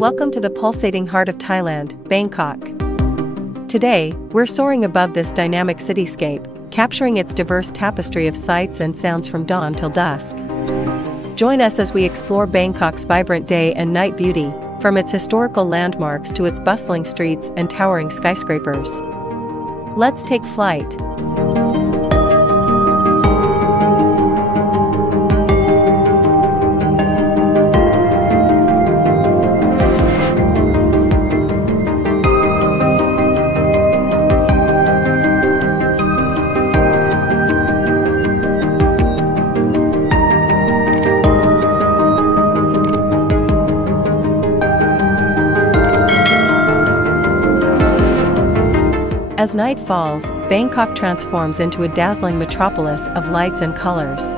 Welcome to the pulsating heart of Thailand, Bangkok. Today, we're soaring above this dynamic cityscape, capturing its diverse tapestry of sights and sounds from dawn till dusk. Join us as we explore Bangkok's vibrant day and night beauty, from its historical landmarks to its bustling streets and towering skyscrapers. Let's take flight. As night falls, Bangkok transforms into a dazzling metropolis of lights and colors.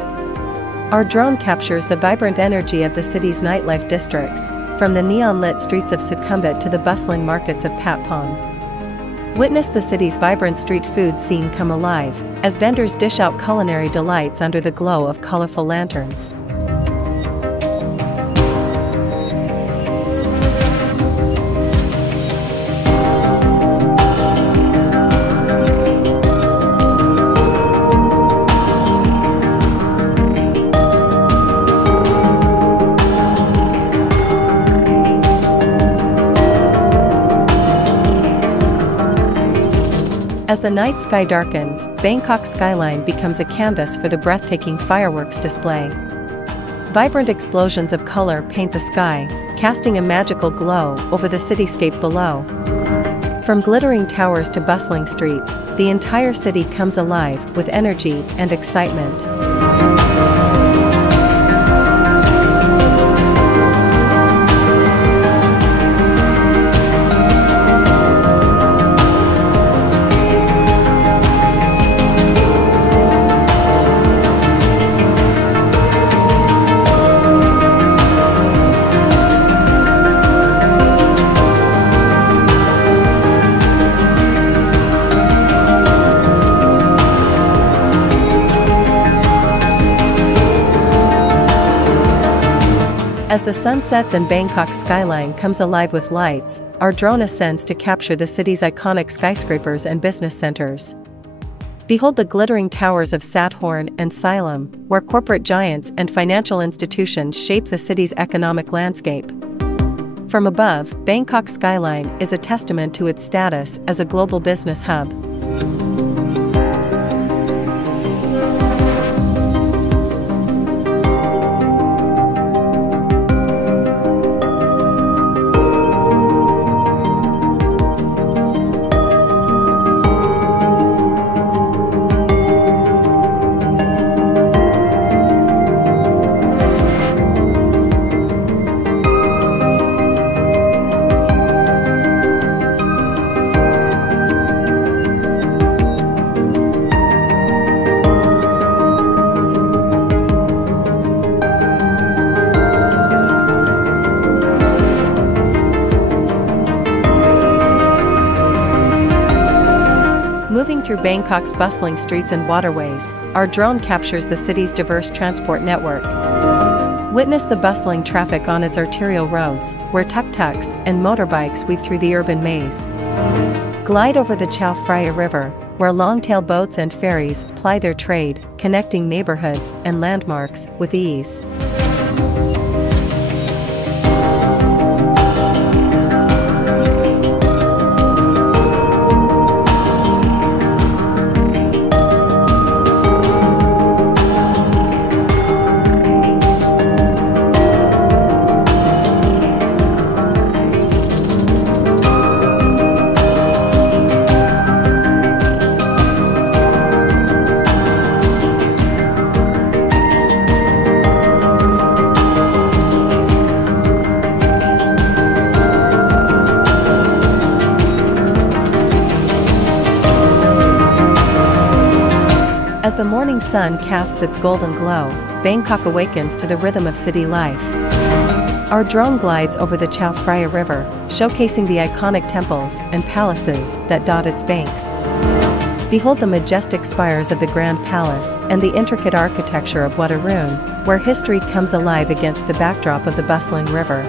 Our drone captures the vibrant energy of the city's nightlife districts, from the neon-lit streets of Sukhumvit to the bustling markets of Patpong. Witness the city's vibrant street food scene come alive, as vendors dish out culinary delights under the glow of colorful lanterns. As the night sky darkens, Bangkok's skyline becomes a canvas for the breathtaking fireworks display. Vibrant explosions of color paint the sky, casting a magical glow over the cityscape below. From glittering towers to bustling streets, the entire city comes alive with energy and excitement. As the sun sets and Bangkok's skyline comes alive with lights, our drone ascends to capture the city's iconic skyscrapers and business centers. Behold the glittering towers of Sathorn and Siloam, where corporate giants and financial institutions shape the city's economic landscape. From above, Bangkok's skyline is a testament to its status as a global business hub. Moving through Bangkok's bustling streets and waterways, our drone captures the city's diverse transport network. Witness the bustling traffic on its arterial roads, where tuk-tuks and motorbikes weave through the urban maze. Glide over the Chao Phraya River, where long-tail boats and ferries ply their trade, connecting neighborhoods and landmarks with ease. As the morning sun casts its golden glow, Bangkok awakens to the rhythm of city life. Our drone glides over the Chao Phraya River, showcasing the iconic temples and palaces that dot its banks. Behold the majestic spires of the Grand Palace and the intricate architecture of Wat Arun, where history comes alive against the backdrop of the bustling river.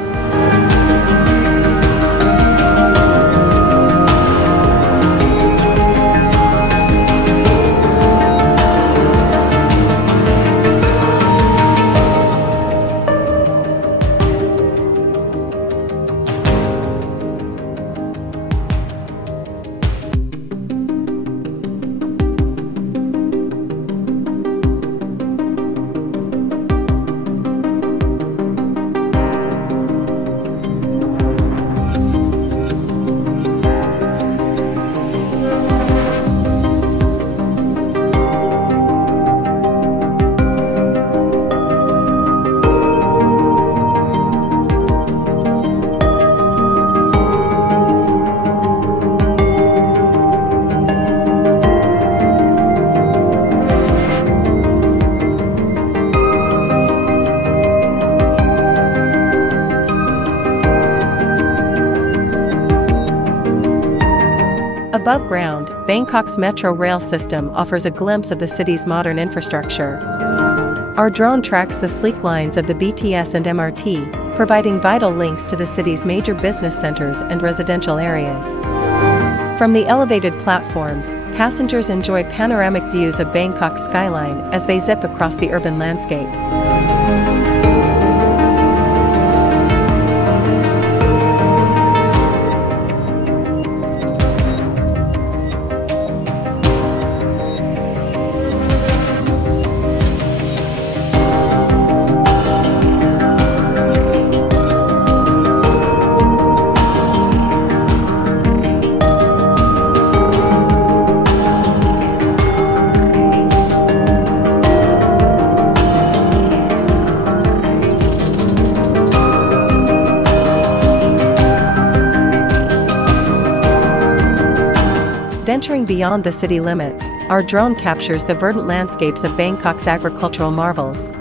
above ground, Bangkok's metro rail system offers a glimpse of the city's modern infrastructure. Our drone tracks the sleek lines of the BTS and MRT, providing vital links to the city's major business centers and residential areas. From the elevated platforms, passengers enjoy panoramic views of Bangkok's skyline as they zip across the urban landscape. Venturing beyond the city limits, our drone captures the verdant landscapes of Bangkok's agricultural marvels.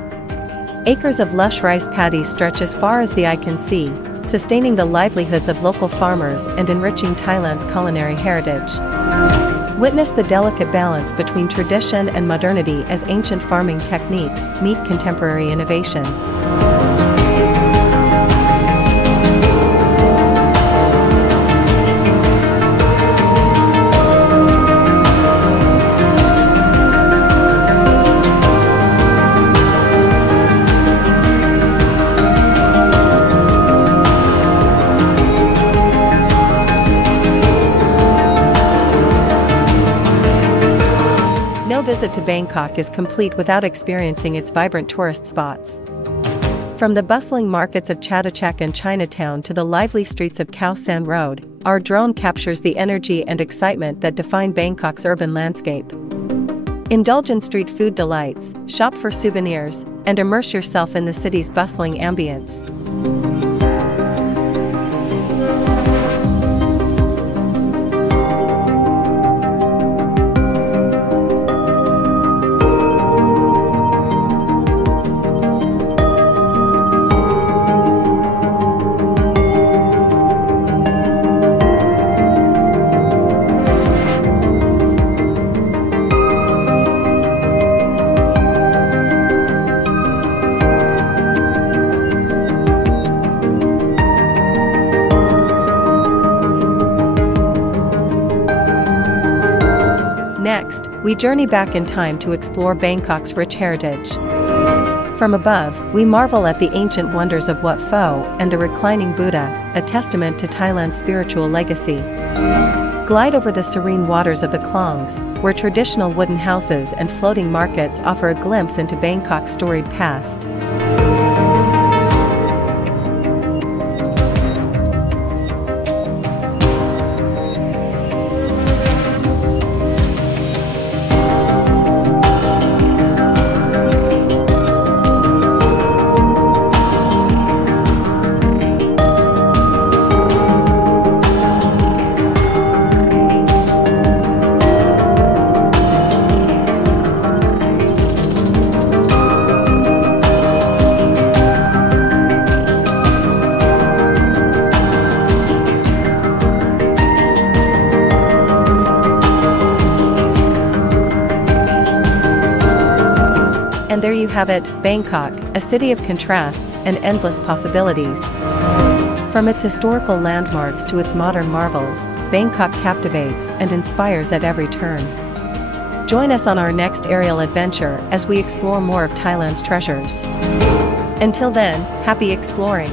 Acres of lush rice paddies stretch as far as the eye can see, sustaining the livelihoods of local farmers and enriching Thailand's culinary heritage. Witness the delicate balance between tradition and modernity as ancient farming techniques meet contemporary innovation. No visit to Bangkok is complete without experiencing its vibrant tourist spots. From the bustling markets of Chatuchak and Chinatown to the lively streets of Khao San Road, our drone captures the energy and excitement that define Bangkok's urban landscape. Indulge in street food delights, shop for souvenirs, and immerse yourself in the city's bustling ambience. Next, we journey back in time to explore Bangkok's rich heritage. From above, we marvel at the ancient wonders of Wat Pho and the reclining Buddha, a testament to Thailand's spiritual legacy. Glide over the serene waters of the Klongs, where traditional wooden houses and floating markets offer a glimpse into Bangkok's storied past. And there you have it, Bangkok, a city of contrasts and endless possibilities. From its historical landmarks to its modern marvels, Bangkok captivates and inspires at every turn. Join us on our next aerial adventure as we explore more of Thailand's treasures. Until then, happy exploring!